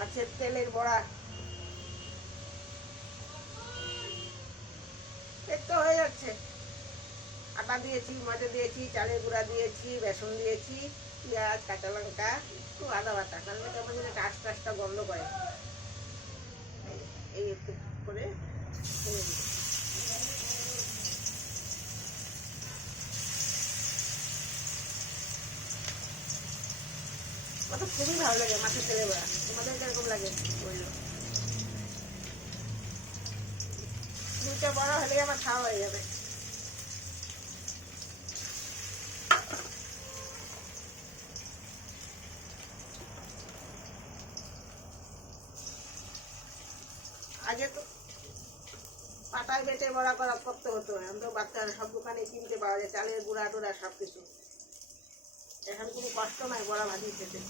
মাছের তেলের বড়া। এই তো হয়ে যাচ্ছে। আটা দিয়েছি, ময়দা দিয়েছি, চালের গুঁড়া দিয়েছি, বেসন দিয়েছি, পেঁয়াজ, কাঁচা লঙ্কা, একটু আদা বাটা, কারণ কেমন যেন একটা আস্তে আস্তে গন্ধ করে। এই একটু করে আমার তো খুবই ভালো লাগে মাছের তেলের বড়া। তোমাদের কিরকম লাগে বললো। দুইটা বড়া হলে আমার খাওয়া হয়ে যাবে। আগে তো পাটায় বেটে বড়া করা করতে হতো, এখন তো বাচ্চারা সব দোকানে কিনতে পাওয়া যায়, চালের গুঁড়া টুড়া সব কিছু। এখন কোনো কষ্ট নাই বড়া ভাজি খেতে।